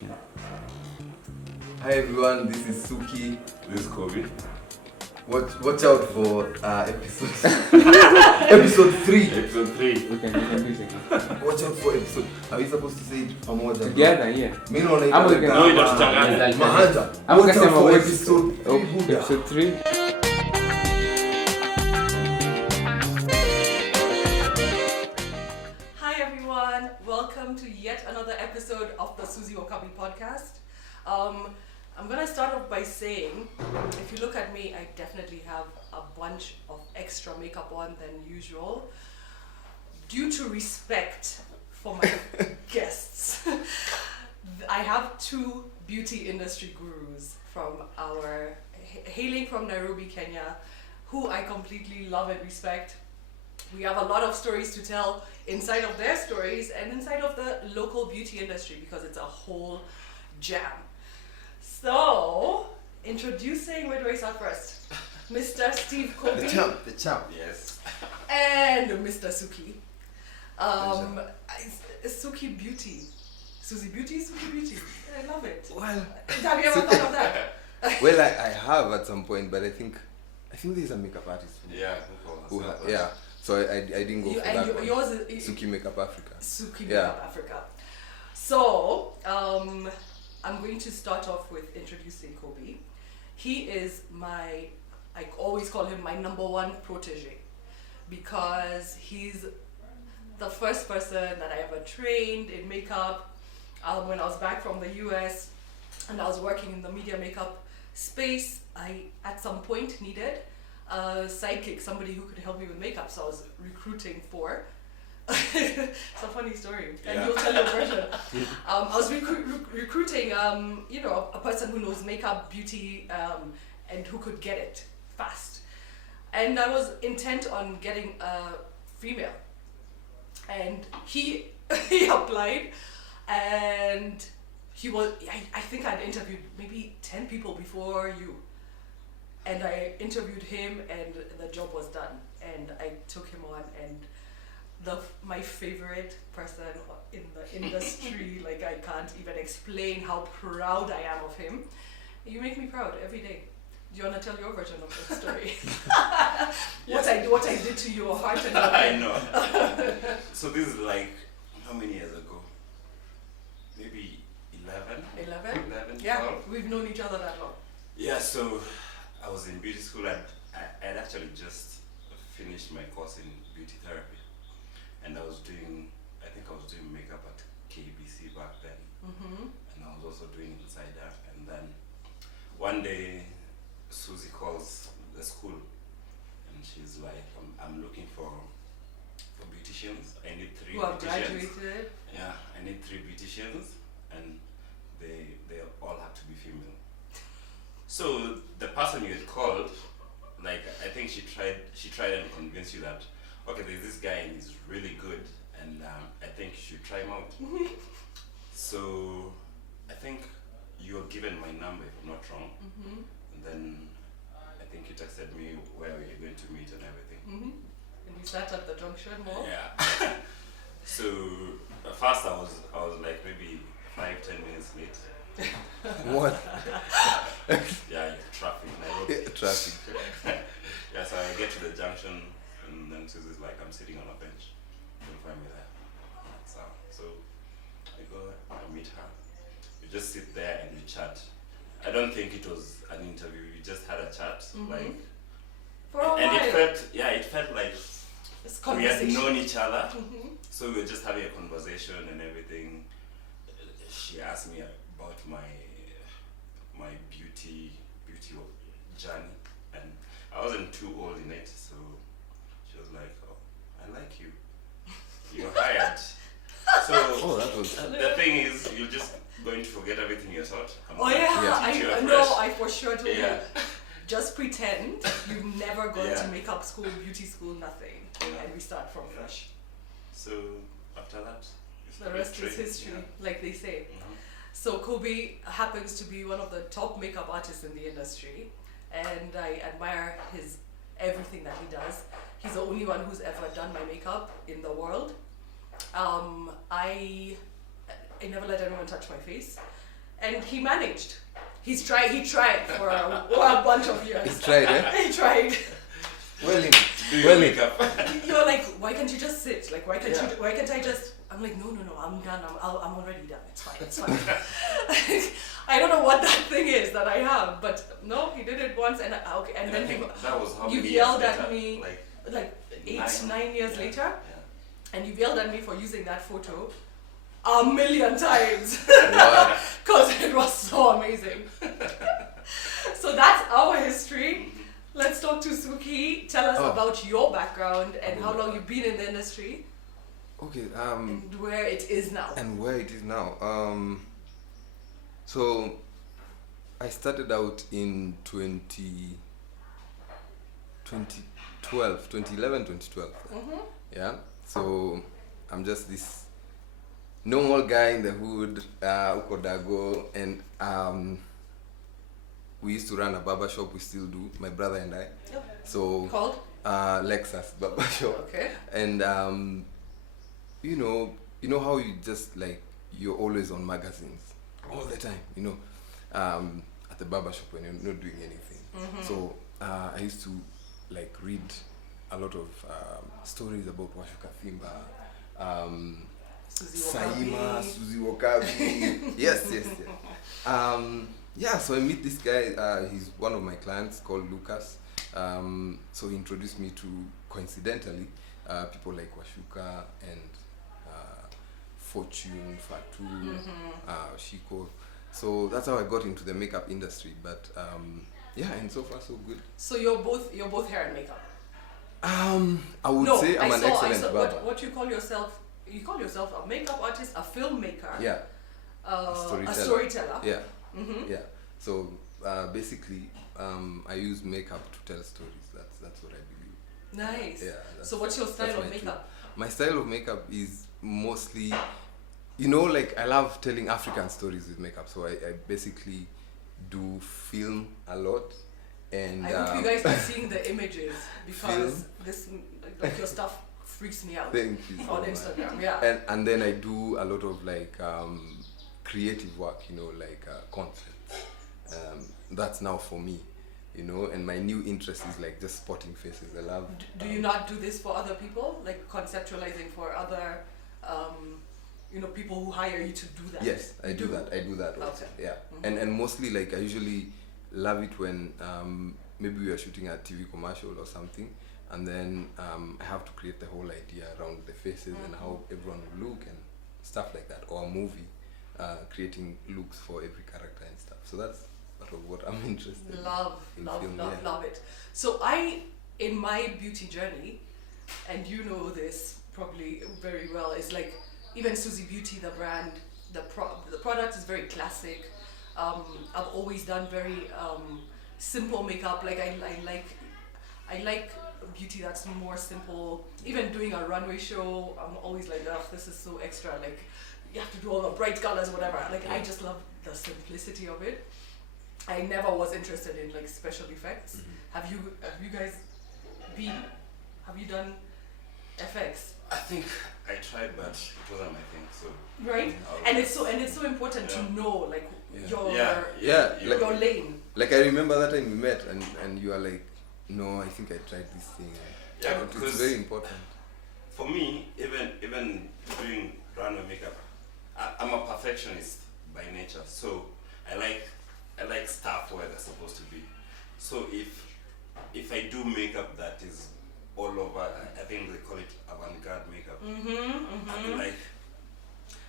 Hi everyone, this is Suki. This is Koby. Watch out for episode episode 3. Episode 3. We can do it again. Watch out for episode. Are we supposed to say it pamoja? Together, yeah. Mimi naona Ama we ita- can- No, itatuchanganya. Mahanja. Ama Watch out ukasema for wewe- episode 3. Oh, Buddha. episode 3. Hi everyone, welcome to yet another episode of the Suzie Wokabi podcast. I'm gonna start off by saying, if you look at me, I definitely have a bunch of extra makeup on than usual. Due to respect for my guests, I have two beauty industry gurus hailing from Nairobi, Kenya, who I completely love and respect. We have a lot of stories to tell inside of their stories and inside of the local beauty industry because it's a whole jam. So, introducing, where do I start first? Mr. Steve Koby The champ. Yes. and Mr. Suki. Suki Beauty. Susie Beauty, Suki Beauty. I love it. Well, Have you ever thought of that? well, I have at some point, but I think there's a makeup artist. Yeah. Yeah. So I didn't go for that one. Yours is Suki Makeup Africa. Suki Yeah. Makeup Africa. So, I'm going to start off with introducing Koby. He is I always call him my number one protege because he's the first person that I ever trained in makeup when I was back from the US and I was working in the media makeup space. I at some point needed a sidekick, somebody who could help me with makeup, so I was recruiting for it's a funny story, and Yeah. you'll tell your version. I was recruiting, a person who knows makeup, beauty, and who could get it fast. And I was intent on getting a female, and he applied, and he was. I think I'd interviewed maybe 10 people before you. And I interviewed him, and the job was done. And I took him on, and my favorite person in the industry, like I can't even explain how proud I am of him. You make me proud every day. Do you want to tell your version of the story? What I did to your heart and your I head? know. So this is like, how many years ago? Maybe 11? 11? 11, Yeah, 12? we've known each other that long. Yeah, so I was in beauty school and I'd actually just finished my course in beauty therapy. And I was doing makeup at KBC back then. Mm-hmm. And I was also doing insider. And then one day Susie calls the school and she's like, I'm looking for beauticians. I need 3 Who have beauticians. graduated. Yeah, I need 3 beauticians and they all have to be female. So the person you had called, like I think she tried and convinced you that okay, there's this guy and he's really good and I think you should try him out. So I think you were given my number if I'm not wrong. Mm-hmm. And then I think you texted me where we were going to meet and everything. Mm-hmm. And we sat at the junction mall. Yeah. So at first I was like maybe 5-10 minutes late. What? Yeah, traffic, Nairobi. Traffic. Yeah, so I get to the junction and then Susie's like, I'm sitting on a bench. You'll find me there. So I go, I meet her. We just sit there and we chat. I don't think it was an interview, we just had a chat. Mhm. Like For a and while. it felt like It's we had conversation. known each other. Mm-hmm. So we were just having a conversation and everything. She asked me about my beauty journey, and I wasn't too old in it, so she was like, "Oh, I like you. You're hired." So that was. the thing is, you're just going to forget everything you taught. Oh yeah, Yeah. Teach you I afresh. for sure told you. Yeah. Just pretend you've never gone Yeah. to makeup school, beauty school, nothing, Yeah. and we start from Yeah. fresh. So after that, it's The rest is training, history, yeah. like they say. Mhm. So Koby happens to be one of the top makeup artists in the industry, and I admire everything that he does. He's the only one who's ever done my makeup in the world. I never let anyone touch my face. and he managed. He tried for a bunch of years. He tried, eh? He tried. Well, Do your makeup. You're like, why can't you just sit? Like, why can't Yeah. why can't I just? I'm like, no, I'm done. I'm already done. It's fine. I don't know what that thing is that I have, but no, he did it once, and okay, and I then think that was how you many yelled years at later? me like 9 years Yeah. later, Yeah. and you yelled at me for using that photo a million times what? because it was so amazing. So that's our history. Let's talk to Suki. Tell us Oh. about your background and Oh how my long God. you've been in the industry Okay, and where it is now. and where it is now. So I started out in 2012, 2011, 2012. Mm-hmm. Yeah. So I'm just this normal guy in the hood, Ukodago, and we used to run a barber shop. We still do, my brother and I. Yep. So Called? Lexus barber shop. Okay. And you know how you just like you're always on magazines all the time, at the barber shop when you're not doing anything. Mm-hmm. So I used to like read a lot of stories about Washuka Fimba, Saima, Suzie Wokabi. yes. So I meet this guy. He's one of my clients called Lucas. So he introduced me to, coincidentally, people like Washuka and Fortune, Fatu, Shiko. So that's how I got into the makeup industry. But and so far so good. So you're both hair and makeup. I would say I'm an excellent barber. What you call yourself? You call yourself a makeup artist, a filmmaker, Yeah. a storyteller. Yeah. Mm-hmm. Yeah. So basically, I use makeup to tell stories. That's what I believe. Nice. Yeah. So what's your style that's of my makeup? My style of makeup is mostly, like I love telling African stories with makeup. So I basically do film a lot, and I hope you guys are seeing the images because film. this like your stuff freaks me out thank you so on much. Instagram. Yeah. And then I do a lot of like creative work, like concepts. That's now for me, and my new interest is like just spotting faces. I love. Do you not do this for other people, like conceptualizing for other, people who hire you to do that? Yes, I do that. I do that also. Okay. Yeah, Mhm. and mostly like I usually love it when maybe we are shooting a TV commercial or something, and then I have to create the whole idea around the faces and how everyone will look and stuff like that, or a movie, creating looks for every character and stuff. So that's part of what I'm interested in. Love it. So in my beauty journey, and you know this probably very well, is like even Suzie Beauty, the brand, the product is very classic. I've always done very simple makeup. Like I like beauty that's more simple. Even doing a runway show, I'm always like, oh, this is so extra. Like you have to do all the bright colors, whatever. Like I just love the simplicity of it. I never was interested in like special effects. Mm-hmm. Have you guys have you done FX? I think I tried, but it wasn't my thing. So Right? And it's so important to know like your your lane. Like I remember that time we met and you are like, no, I think I tried this thing. Yeah, It's because very important. for me, even doing runway makeup, I'm a perfectionist by nature. So I like stuff where they're supposed to be. So if I do makeup that is all over, I think they call it avant-garde makeup. I'll be like,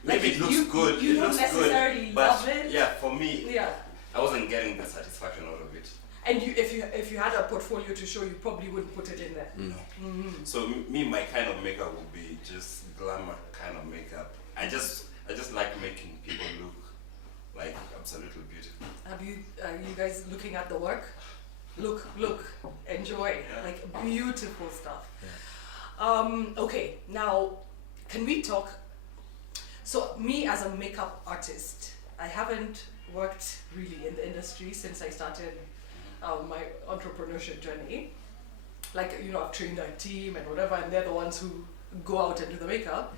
maybe Like it looks good. You it don't looks necessarily good, love but it. yeah, for me, Yeah. I wasn't getting the satisfaction out of it. And if you had a portfolio to show, you probably wouldn't put it in there. No. So my kind of makeup would be just glamour kind of makeup. I just like making people look like absolutely beautiful. Are you guys looking at the work? Look, enjoy, like beautiful stuff. Yeah. Okay, now can we talk? So me as a makeup artist, I haven't worked really in the industry since I started my entrepreneurship journey. Like, I've trained a team and whatever, and they're the ones who go out and do the makeup.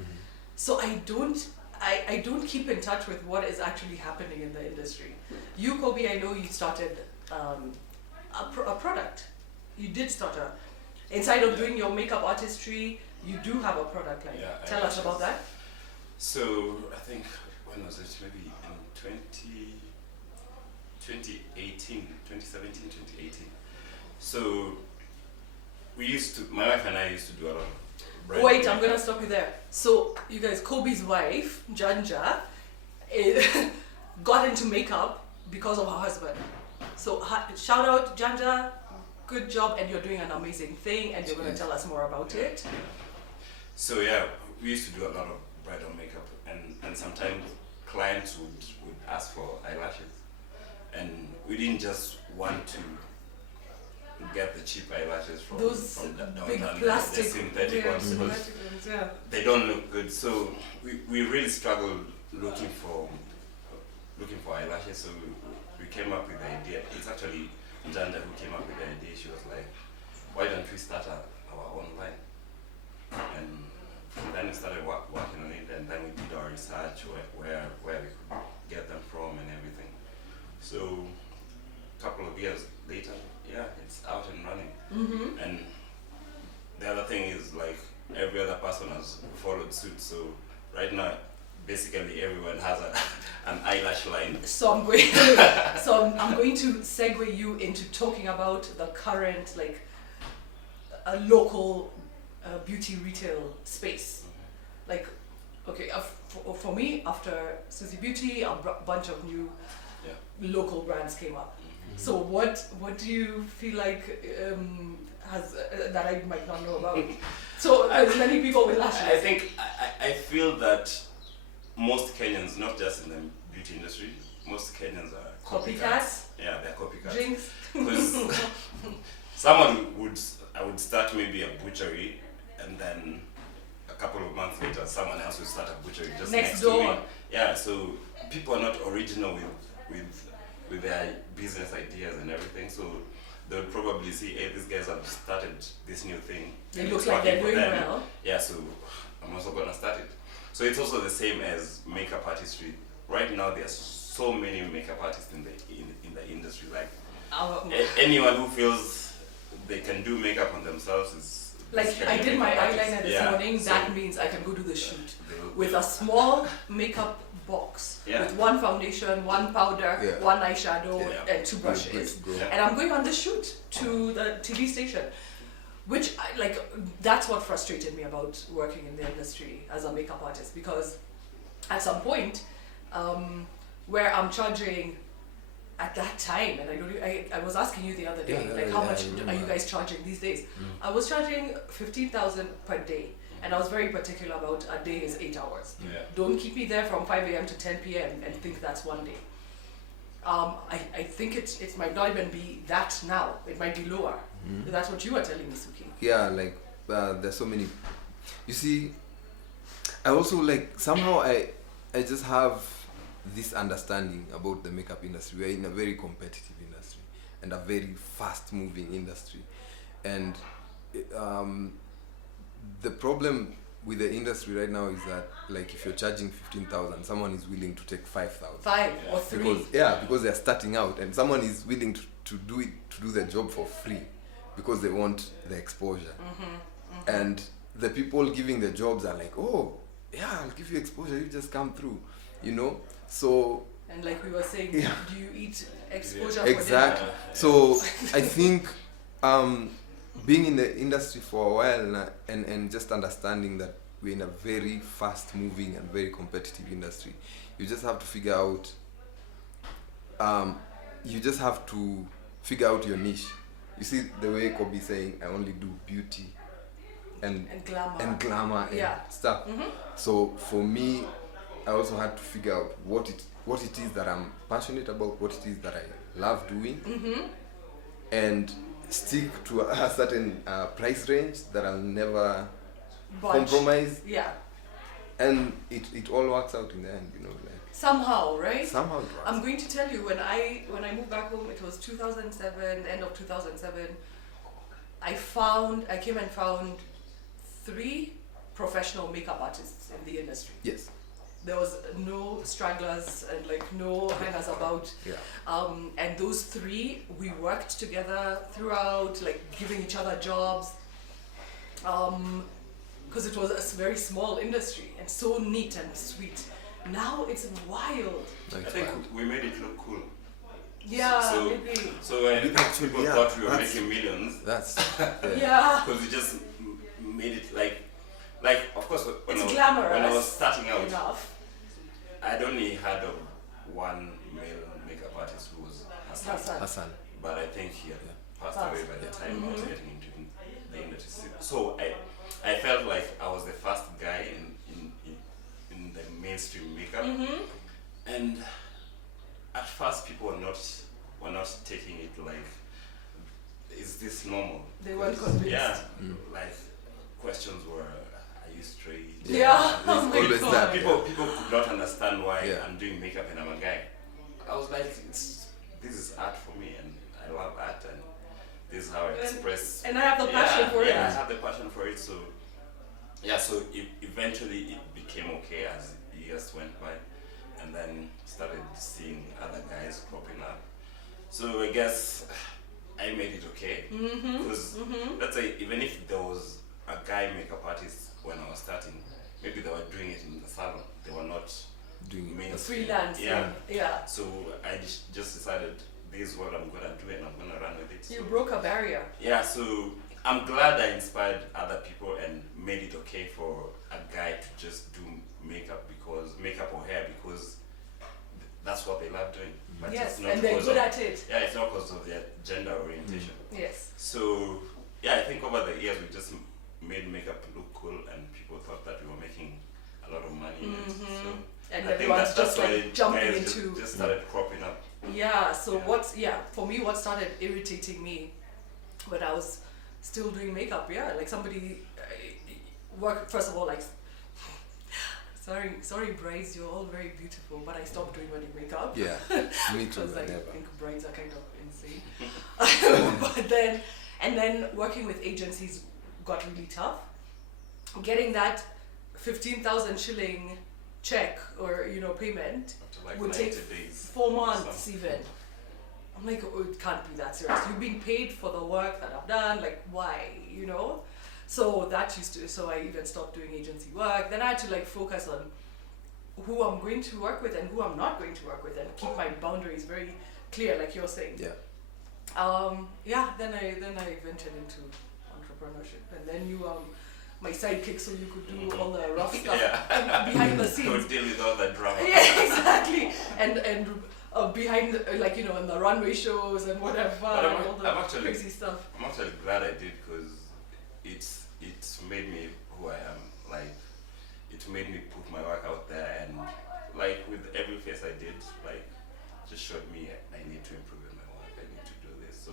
So I don't I don't keep in touch with what is actually happening in the industry. You, Koby, I know you started a product. You did start inside of doing your makeup artistry, you do have a product line. Yeah, Tell us about that. So I think, when was it? Maybe in 2017, 2018. So we used to, my wife and I used to do a lot of brand Wait, I'm makeup. gonna stop you there. So you guys, Koby's wife, Janja, got into makeup because of her husband. So shout out Janja, good job, and you're doing an amazing thing, and you're gonna tell us more about it. So yeah, we used to do a lot of bridal makeup, and sometimes clients would ask for eyelashes, and we didn't just want to get the cheap eyelashes from Those the big downtown, plastic, the synthetic ones, because synthetic ones, yeah. they don't look good. So we really struggled looking for eyelashes. So we came up with the idea. It's actually Janda who came up with the idea. She was like, why don't we start our own line? And then we started working on it, and then we did our research where we could get them from and everything. So a couple of years later, yeah, it's out and running. Mm-hmm. And the other thing is, like, every other person has followed suit. So right now, basically everyone has an eyelash line. So I'm going to segue you into talking about the current, like, a local beauty retail space. Like, okay, for me, after Suzie Beauty, a bunch of new local brands came up. So what do you feel like has that I might not know about? So there's many people with lashes. I think I feel that most Kenyans, not just in the beauty industry, most Kenyans are Copycats? Yeah, they're copycats. Drinks. Because I would start maybe a butchery, and then a couple of months later, someone else would start a butchery just next door. to me. Yeah, so people are not original with their business ideas and everything. So they'll probably see, hey, these guys have started this new thing. It looks like they're doing well. Yeah, so I'm also gonna start it. So it's also the same as makeup artistry. Right now, there's so many makeup artists in the industry. Like anyone who feels they can do makeup on themselves is like I did my eyeliner this morning. So that means I can go do the shoot with a small makeup box with one foundation, one powder, one eyeshadow, and 2 brushes. And I'm going on the shoot to the TV station. Which, that's what frustrated me about working in the industry as a makeup artist, because at some point, where I'm charging at that time, and I was asking you the other day, how much are you guys charging these days? I was charging 15,000 per day, and I was very particular about a day is 8 hours. Don't keep me there from 5 a.m. to 10 p.m. and think that's one day. I think it might not even be that now. It might be lower. That's what you were telling me, Suki. Yeah, like there's so many. You see, I also somehow I just have this understanding about the makeup industry. We're in a very competitive industry and a very fast-moving industry, and the problem with the industry right now is that, if you're charging 15,000, someone is willing to take 5,000. 5 or 3. Because they're starting out, and someone is willing to do the job for free because they want the exposure. And the people giving the jobs are like, oh yeah, I'll give you exposure, you just come through, so. And like we were saying, do you eat exposure exactly. for dinner? So I think being in the industry for a while and just understanding that we're in a very fast moving and very competitive industry, you just have to figure out your niche. You see the way Koby is saying, I only do beauty and glamour and stuff. So for me, I also had to figure out what it is that I'm passionate about, what it is that I love doing, and stick to a certain price range that I'll never compromise. Yeah. And it all works out in the end, Somehow, right? Somehow it works. I'm going to tell you, when I moved back home, it was 2007, end of 2007. I came and found 3 professional makeup artists in the industry. Yes. There was no stragglers and like no hangers about. Yeah. And those three, we worked together throughout, like giving each other jobs. Because it was a very small industry and so neat and sweet. Now it's wild. I think we made it look cool. Yeah, So- maybe. So I think people yeah, thought we were that's- making millions That's Yeah. because we just made it like of course when It's I was, glamorous. when I was starting out, Enough. I'd only heard of one male makeup artist who was Hassan. Hassan. Hassan. But I think he had passed Passed. away by the time I was Mhm. getting into the industry. So I felt like I was the first guy in the mainstream makeup, and at first people were not taking it like, is this normal? They weren't 'Cause, convinced. Yeah, like questions were, are you straight? Yeah. There's Oh my always God. that. People could not understand why Yeah. I'm doing makeup and I'm a guy. I was like, this is art for me, and I love art, and this is how I express. And I have the passion for Yeah, I it. have the passion for it. So eventually it became okay as years went by, and then started seeing other guys cropping up. So I guess I made it okay, because let's say even if there was a guy makeup artist when I was starting, maybe they were doing it in the salon. They were not Doing it. mainstream. Freelance. Yeah. Yeah. So I just decided this is what I'm gonna do, and I'm gonna run with it. You So, broke a barrier. yeah, so I'm glad I inspired other people and made it okay for a guy to just do makeup or hair because that's what they love doing. But Yes, it's not and they're because good of, at it. yeah, it's not because of their gender orientation. Yes. So yeah, I think over the years we just made makeup look cool, and people thought that we were making a lot of money in it. So And I think everyone's that's just why like jumping guys into. just started cropping up. Yeah, so Yeah. for me, what started irritating me when I was still doing makeup, like somebody first of all, like, sorry brides, you're all very beautiful, but I stopped doing wedding makeup. Yeah. Me too. Because I Never. think brides are kind of insane. But then working with agencies got really tough. Getting that 15,000 shilling check or payment After like would 90 take days. 4 months even. I'm like, oh, it can't be that serious. You're being paid for the work that I've done. Like, why? So so I even stopped doing agency work. Then I had to like focus on who I'm going to work with and who I'm not going to work with, and keep my boundaries very clear, like you're saying. Yeah. Then I ventured into entrepreneurship, and then you my sidekick, so you could do all the rough stuff behind the scenes. Don't deal with all that drama. Yeah, exactly. And behind, in the runway shows and whatever, But and all the I'm actually- crazy stuff. I'm actually glad I did, because it's made me who I am. Like, it made me put my work out there, and like with every face I did, like, just showed me I need to improve in my work. I need to do this. So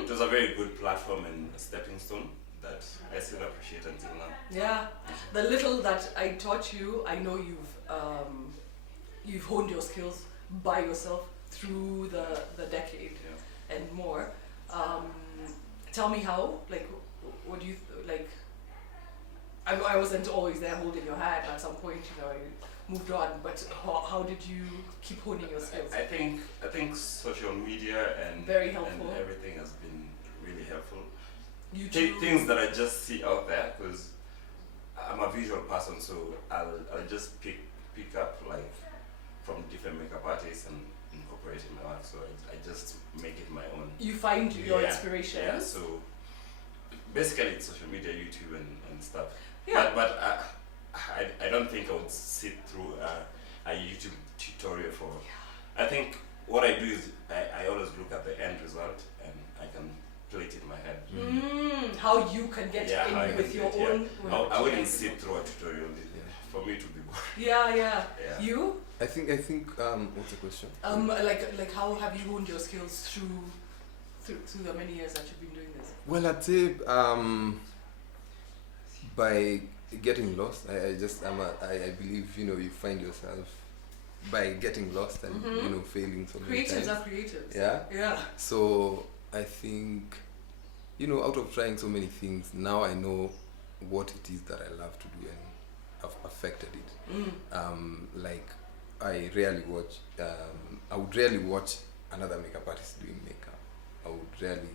it was a very good platform and a stepping stone that I still appreciate until now. Yeah, the little that I taught you, I know you've honed your skills by yourself through the decade Yeah. and more. Tell me how, like, what do you, like, I wasn't always there holding your hand. At some point, I moved on, but how did you keep honing your skills? I think social media and Very helpful. and everything has been really helpful. YouTube. Things that I just see out there, because I'm a visual person, so I'll just pick up like from different makeup artists and incorporate it in my work. So I just make it my own. You find your Yeah, inspiration. Yeah. So basically, it's social media, YouTube, and stuff. Yeah. But I don't think I would sit through a YouTube tutorial for. I think what I do is I always look at the end result, and I can play it in my head. How you can get how I in can with your get- yeah. own. I wouldn't sit through a tutorial. For me to be bored. Yeah. Yeah. You? I think what's the question? Like how have you honed your skills through the many years that you've been doing this? Well, I'd say by getting lost. I believe you find yourself by getting lost and failing so many Creatives times. are creatives. Yeah. Yeah. So I think out of trying so many things, now I know what it is that I love to do, and affected it. Like I would rarely watch another makeup artist doing makeup. I would rarely,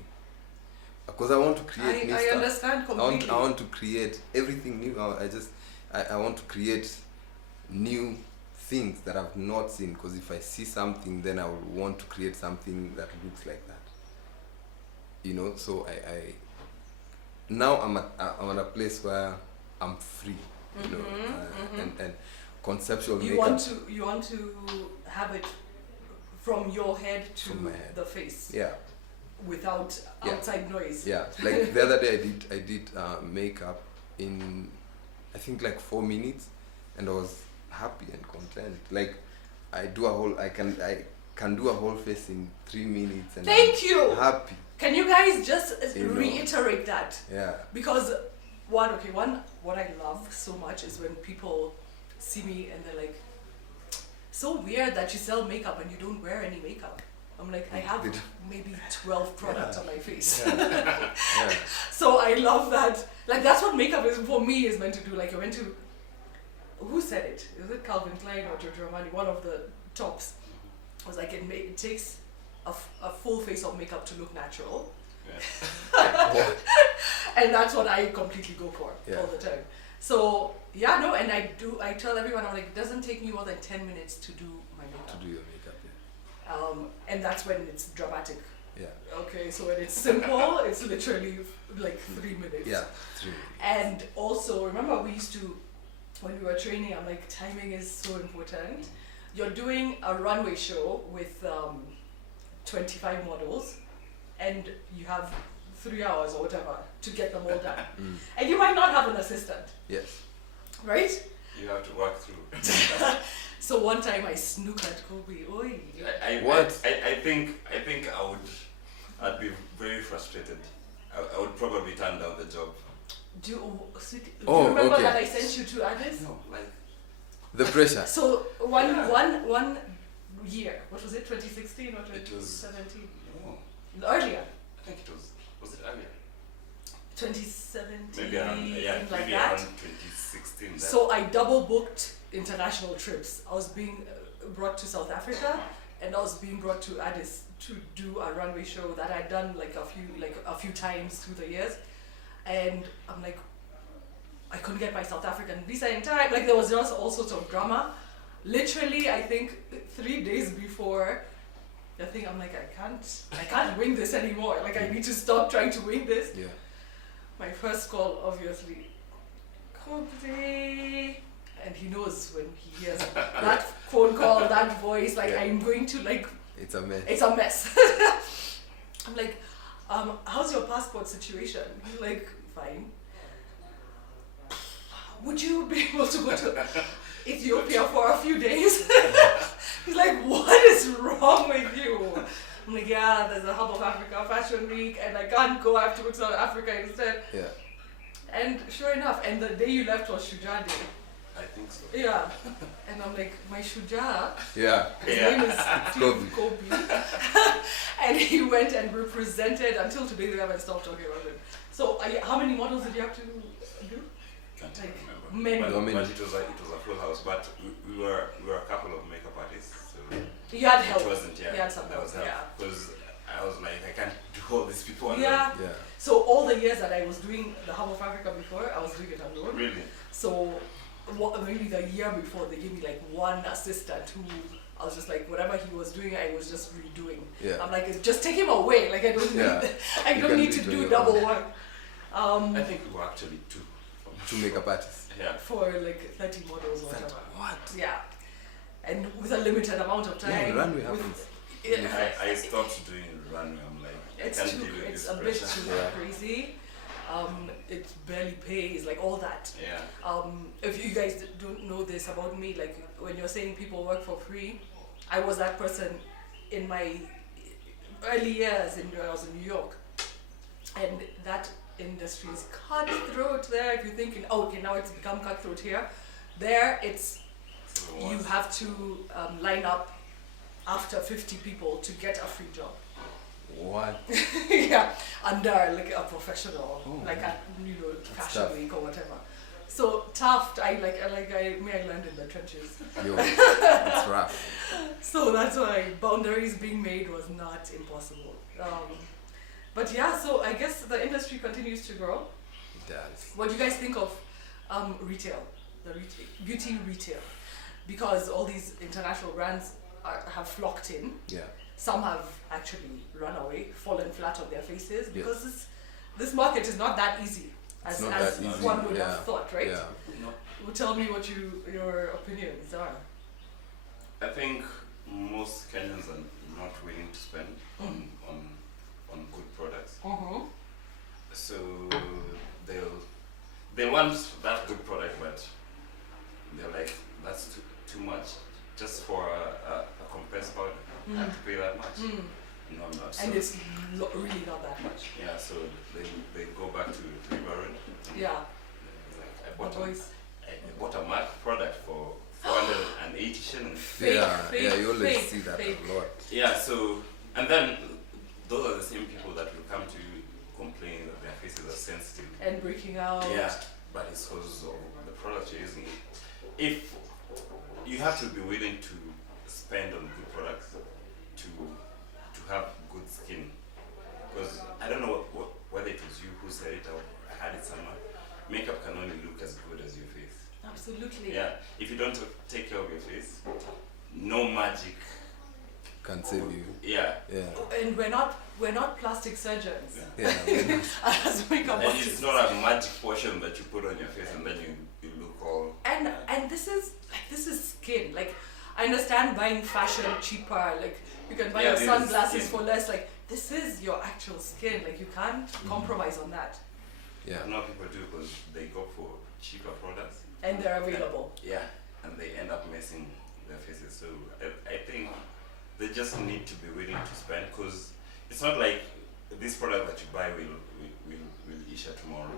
because I want to create new I stuff. understand completely. I want to create everything new. I want to create new things that I've not seen, because if I see something, then I will want to create something that looks like that. You know, so I now I'm at a place where I'm free, you know, and conceptual You makeup. you want to have it from your head to From my head. the face Yeah, without Yeah. outside noise. yeah. Like the other day, I did makeup in, I think, like 4 minutes, and I was happy and content. Like I can do a whole face in 3 minutes, and Thank you. happy. Can you guys just You know. reiterate that? Yeah, Because what I love so much is when people see me and they're like, so weird that you sell makeup and you don't wear any makeup. I'm like, I have maybe 12 products on my face. yeah. So I love that. Like that's what makeup is for me is meant to do. Like you're meant to. Who said it? Is it Calvin Klein or Giorgio Armani? One of the tops. I was like, it takes a full face of makeup to look natural. Yeah. And that's what I completely go for Yeah. all the time. So yeah, no, and I tell everyone, I'm like, it doesn't take me more than 10 minutes to do my To makeup. do your makeup, And that's when it's dramatic. yeah. Okay, so when it's simple, it's literally like 3 minutes. Yeah, 3 minutes. And also, remember we used to, when we were training, I'm like, timing is so important. You're doing a runway show with 25 models, and you have 3 hours or whatever to get them all done. And you might not have an assistant, Yes. right? You have to work through. So one time I snooked at Koby. Oi. What? I think I'd be very frustrated. I would probably turn down the job. Do you Oh, remember okay. that I sent you to Addis? No, like The pressure. So one year, what was it, 2016 or It was- 2017? no. Earlier, I think it was it earlier? 2017, Maybe around like maybe that. around 2016. Then. So I double booked international trips. I was being brought to South Africa, and I was being brought to Addis to do a runway show that I'd done like a few times through the years, and I'm like, I couldn't get my South African visa in time. Like there was just all sorts of drama. Literally, I think 3 days before the thing, I'm like, I can't wing this anymore. Like I need to stop trying to wing this. Yeah. My first call, obviously, Koby, and he knows when he hears that phone call, that voice, like Yeah. I'm going to like, It's a mess. it's a mess. I'm like, how's your passport situation? He's like, fine. Would you be able to go to Ethiopia for a few days? He's like, what is wrong with you? I'm like, yeah, there's a Hub of Africa Fashion Week and I can't go, I have to go to South Africa instead. Yeah. And sure enough, and the day you left was Shuja Day. I think so. Yeah. And I'm like, my Shuja, Yeah. his Yeah. name is Koby. Koby. And he went and represented, until today they haven't stopped talking about it. So how many models did you have to do? Can't Like, remember. many. But, How many? but it was a full house. But we were a couple of makeup artists, so You had help. it wasn't. Yeah, You had some that help, was help. yeah. Because I was like, I can't do all these people alone. Yeah. Yeah. So all the years that I was doing the Hub of Africa before, I was doing it alone. Really. So maybe the year before, they gave me like one assistant who I was just like, whatever he was doing, I was just redoing. Yeah. I'm like, just take him away. Like I don't Yeah. need, I You don't can need do to it on do your double own. work. I think we were actually two. 2 makeup artists. Yeah. For like 30 models or whatever. What? Yeah. And with a limited amount of time. Yeah, runway with- happens. Yeah, I stopped doing runway. I'm like, I it's can't too, deal with it's this a bit pressure. too Yeah. crazy. It barely pays, like all that. Yeah. If you guys don't know this about me, like when you're saying people work for free, I was that person in my early years when I was in New York, and that industry is cutthroat there. If you're thinking, oh, okay, now it's become cutthroat here, there it's So you what? have to line up after 50 people to get a free job. What? Yeah, under like a professional, Oh, like at That's Fashion tough. Week or whatever. So tough. I learned in the trenches. Yo, it's rough. So that's why boundaries being made was not impossible. But yeah, so I guess the industry continues to grow. It does. What do you guys think of retail, beauty retail? Because all these international brands have flocked in. Yeah. Some have actually run away, fallen flat on their faces because this market is not that easy as one would have thought, right? Yeah. No. Well, tell me what your opinions are. I think most Kenyans are not willing to spend on good products. Mm-hmm. So they want that good product, but they're like, that's too much. Just for a compressed powder, I have to pay that much. No, I'm not. And So, it's really not that much. yeah, so they go back to River Road. Yeah. Like, The boys. I bought a Mac product for 480 shillings. Yeah, you always see that fake. a lot. Yeah, so, and then those are the same people that will come to you complaining that their faces are sensitive. And breaking out. Yeah, but it's because of the product you're using. If you have to be willing to spend on good products to have good skin, because I don't know whether it was you who said it or I had it somewhere. Makeup can only look as good as your face. Absolutely. Yeah, if you don't take care of your face, no magic Can save you. Yeah. Yeah. And we're not plastic surgeons. Yeah. As makeup And artists. it's not a magic potion that you put on your face and then you look all. And this is skin. Like, I understand buying fashion cheaper. Like, you can buy your this is sunglasses skin. for less. Like, this is your actual skin. Like, you can't compromise on that. Yeah. A lot of people do because they go for cheaper products. And they're available. Yeah, and they end up messing their faces. So I think they just need to be willing to spend, because it's not like this product that you buy will issue tomorrow.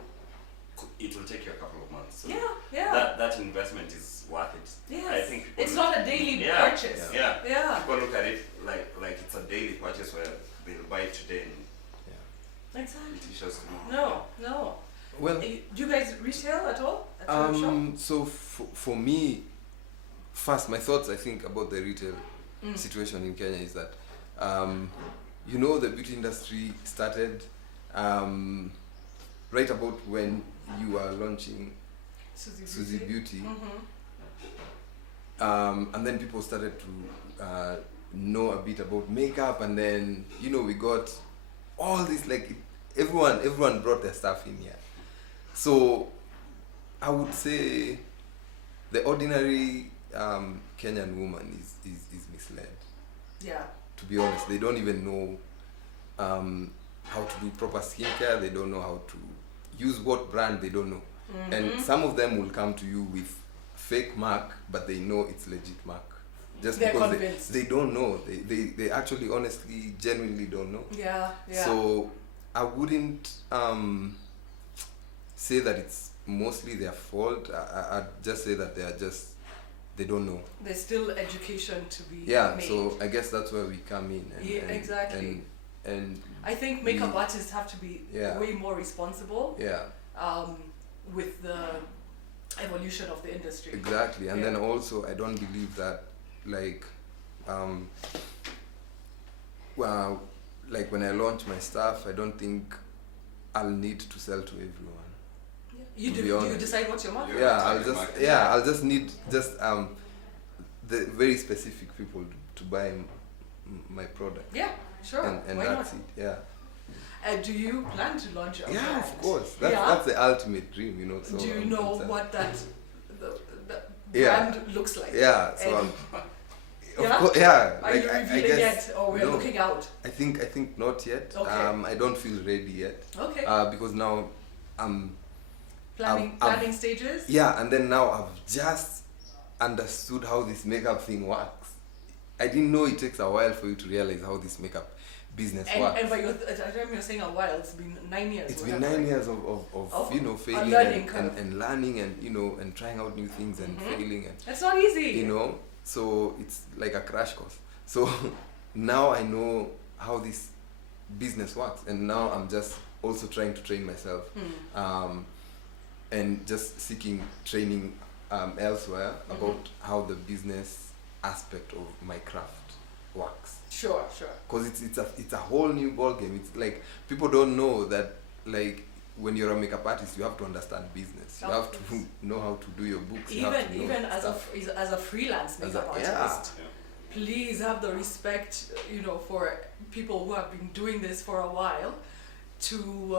It will take you a couple of months. So Yeah. that investment is worth it. Yes. I think people It's not a daily Yeah. purchase. Yeah. Yeah. People look at it like it's a daily purchase where they'll buy it today and Exactly. it issues tomorrow. No. Well, Do you guys retail at all? At your shop? so for me, first, my thoughts, I think, about the retail situation in Kenya is that, the beauty industry started right about when you are launching Suzie Beauty. And then people started to know a bit about makeup, and then, we got all this, like, everyone brought their stuff in here. So I would say the ordinary Kenyan woman is misled. Yeah. To be honest, they don't even know how to do proper skincare. They don't know how to use what brand. They don't know. And some of them will come to you with fake mark, but they know it's legit mark. Just They're because convinced. they don't know. They actually, honestly, genuinely don't know. Yeah. So I wouldn't say that it's mostly their fault. I'd just say that they don't know. There's still education to be made. So I guess that's where we come in. Exactly. And I think makeup artists have to be Yeah. way more responsible yeah, with the evolution of the industry. exactly. And Yeah. then also, I don't believe that, like, like when I launch my stuff, I don't think I'll need to sell to everyone. You To do be you honest. decide what's your market? Yeah, target market. I'll just need the very specific people to buy my product. Yeah, sure. And Why that's not? it. Yeah. Do you plan to launch a Yeah, brand? of course. That's Yeah? that's the ultimate dream, So Do you I'm know concerned. what the Yeah. brand looks like? Yeah. So And- of Yeah? course, yeah. Are like you I revealing guess yet, or we're no. looking out? I think not yet. Okay. I don't feel ready yet. Okay. Because now I'm Planning stages. yeah, and then now I've just understood how this makeup thing works. I didn't know it takes a while for you to realize how this makeup business works. And by at the time you're saying a while, it's been 9 years. It's been whatever. 9 years of Of failing a learning curve. and learning and and trying out new things and failing and It's not easy. so it's like a crash course. So now I know how this business works, and now I'm just also trying to train myself. and just seeking training elsewhere about how the business aspect of my craft works. Sure. Because it's a whole new ball game. It's like people don't know that, like, when you're a makeup artist, you have to understand business. You Of have course. to know how to do your books. You have to know Even as stuff. a freelance makeup yeah. artist, Yeah. please have the respect, for people who have been doing this for a while, to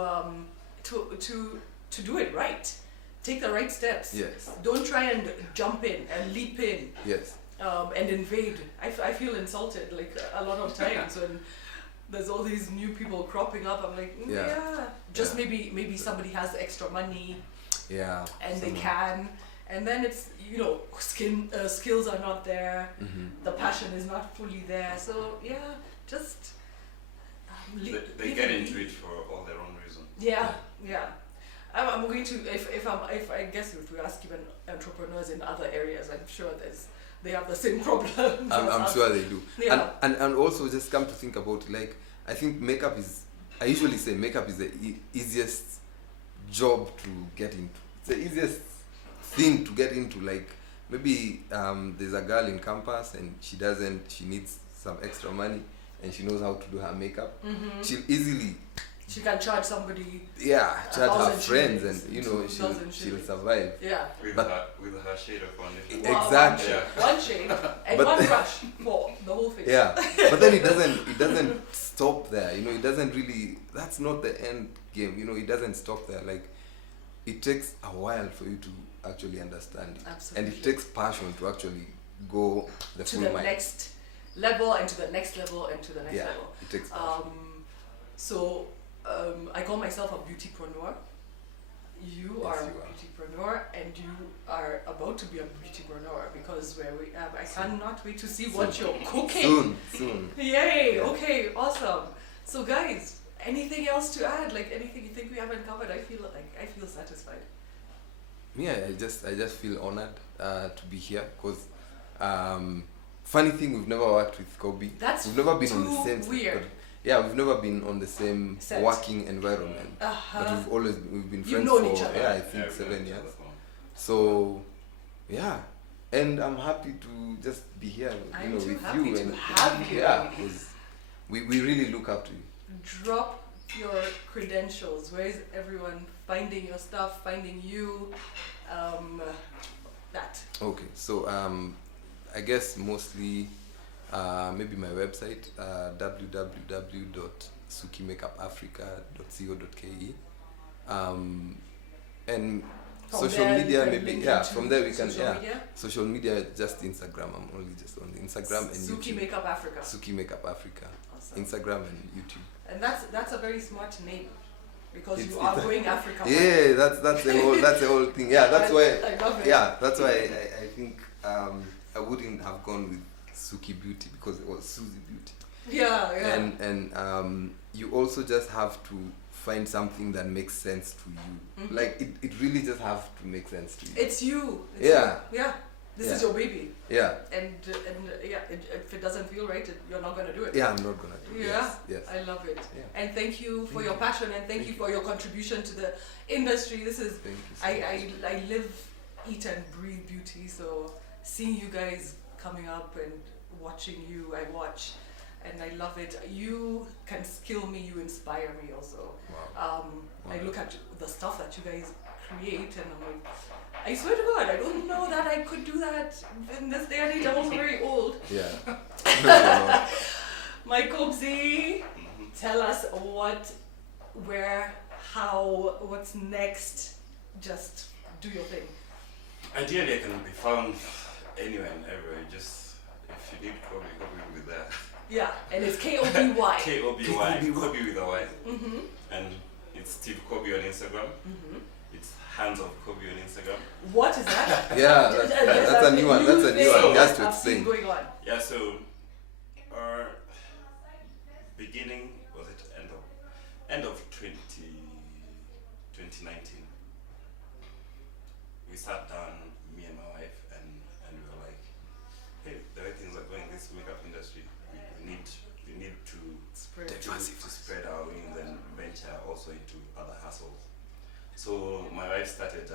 do it right. Take the right steps. Yes. Don't try and jump in and leap in. Yes. And invade. I feel insulted like a lot of times when there's all these new people cropping up. I'm like, just Yeah. maybe somebody has extra money Yeah. and they can, and then it's skills are not there, the passion is not fully there. So just They get into it for all their own reasons. yeah. I'm going to if I guess if we ask even entrepreneurs in other areas, I'm sure they have the same problem. I'm sure they do. Yeah. And also just come to think about it, like, I think I usually say makeup is the easiest job to get into. It's the easiest thing to get into. Like, maybe there's a girl in campus and she needs some extra money and she knows how to do her makeup. She'll easily She can charge somebody. charge her 1,000 friends, shillings, and 2,000 she'll shillings. survive. Yeah. With her shade of foundation. Wow, Exactly. One shade and But- one brush for the whole face. Yeah, but then it doesn't stop there. It doesn't really. That's not the end game. It doesn't stop there. Like, it takes a while for you to actually understand it, Absolutely. and it takes passion to actually go the To full the mile. next level and to the next level and to the next Yeah, level. it takes passion. So I call myself a beautypreneur. You Yes, are a you are. beautypreneur, and you are about to be a beautypreneur because I cannot wait to see what you're cooking. Soon. Yay! Yeah. Okay, awesome. So guys, anything else to add? Like anything you think we haven't covered? I feel satisfied. Yeah, I just feel honored to be here, because funny thing, we've never worked with Koby. We've never been on the too same set, weird. but yeah, we've never been on the same Set. working environment. But we've been You've friends known for each other. I think 7 years. So yeah, and I'm happy to just be here, I'm too with happy you, to and have you. yeah, because we really look up to you. Drop your credentials. Where is everyone finding your stuff? Finding you? That. Okay, so I guess mostly maybe my website, www.sukimakeupafrica.co.ke, and From social there you media, can maybe, link yeah, into from there we can, social media? social media, just Instagram. I'm only just on Instagram and Suki YouTube. Makeup Africa. Suki Makeup Africa, Awesome. Instagram and YouTube. And that's a very smart name because It's- you are it's- going Africa. Yeah, that's the whole thing. Yeah, that's why. I love it. Yeah, that's why I think I wouldn't have gone with Suki Beauty, because it was Suzie Beauty. Yeah. And you also just have to find something that makes sense to you. Like, it really just have to make sense to you. It's you. It's Yeah. you. Yeah. This is Yeah. your baby. Yeah. And if it doesn't feel right, you're not gonna do it. Yeah, I'm not gonna do it. Yeah, Yes. I love it. Yeah. And thank you for your passion, and thank you for your contribution to the industry. This is Thank you so much. I live, eat and breathe beauty, so seeing you guys coming up and watching you, I watch, and I love it. You can skill me, you inspire me also. Wow. I look at the stuff that you guys create and I'm like, I swear to God, I don't know that I could do that in this day and age. I'm also very old. Yeah. No. My Koby, tell us what, where, how, what's next. Just do your thing. Ideally, I can be found anywhere and everywhere. Just if you need Koby, Koby will be there. Yeah, and it's Koby. Koby, Koby with a Y. Mm-hmm. And it's Steve Koby on Instagram. Mm-hmm. It's Hands of Koby on Instagram. What is that? Yeah, that's a new one. That's a new one. Just to I've seen explain. going on. Yeah, so our beginning was it end of 2019. We sat down, me and my wife, and we were like, hey, the way things are going in this makeup industry, we need to Spread. to spread our wings and venture also into other hustles. So my wife started.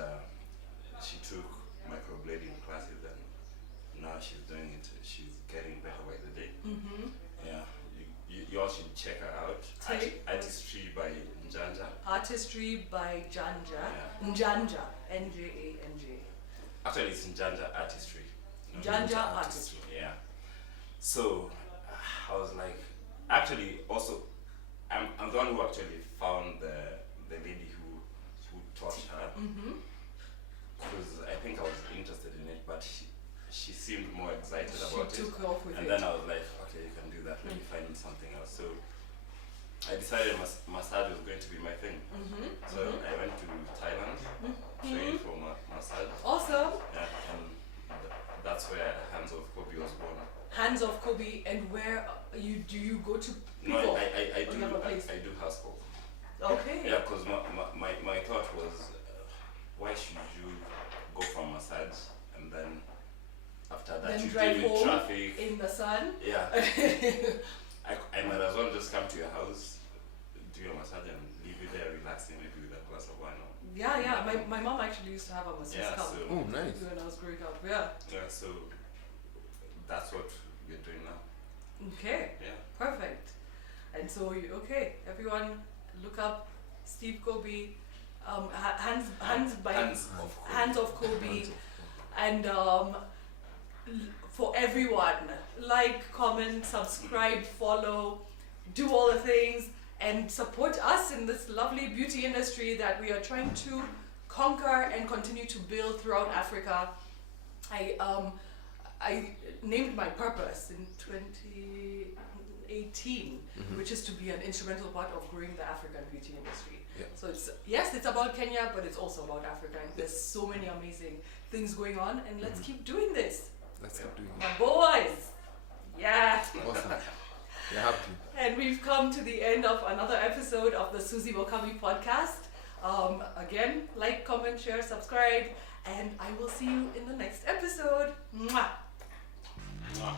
She took microblading classes, and now she's doing it. She's getting better by the day. Yeah, you all should check her out. Artistry by Njanja. Artistry by Janja. Yeah. Njanja. Njanja. Actually, it's Njanja Artistry. Njanja Artistry. Yeah. So I was like, actually, also, I'm the one who actually found the lady who taught her. Because I think I was interested in it, but she seemed more excited about She it. took off with And it. then I was like, okay, you can do that. Let me find something else. So I decided massage was going to be my thing. So I went to Thailand, trained for massage. Awesome. Yeah, and that's where Hands of Koby was born. Hands of Koby, and where do you go to No, people? I Or you have a place? I do house calls. Okay. Yeah, because my thought was, why should you go for massage and then after that Then you drive deal with home traffic? in the sun. Yeah. I might as well just come to your house, do your massage and leave you there relaxing, maybe with a glass of wine. Or Yeah. My mom actually used to have a masseuse Yeah, come so Oh, nice. when I was growing up. Yeah. so that's what we're doing now. Okay. Yeah. Perfect. And so everyone, look up Steve Koby, hands of Koby, and for everyone, like, comment, subscribe, follow, do all the things, and support us in this lovely beauty industry that we are trying to conquer and continue to build throughout Africa. I named my purpose in 2018, which is to be an instrumental part of growing the African beauty industry. Yeah. So it's about Kenya, but it's also about Africa. And there's so many amazing things going on, and let's keep doing this. Let's keep doing My boys! Yeah! it. Awesome. You're happy. And we've come to the end of another episode of the Suzie Wokabi podcast. Again, like, comment, share, subscribe, and I will see you in the next episode. Mwah! Mwah.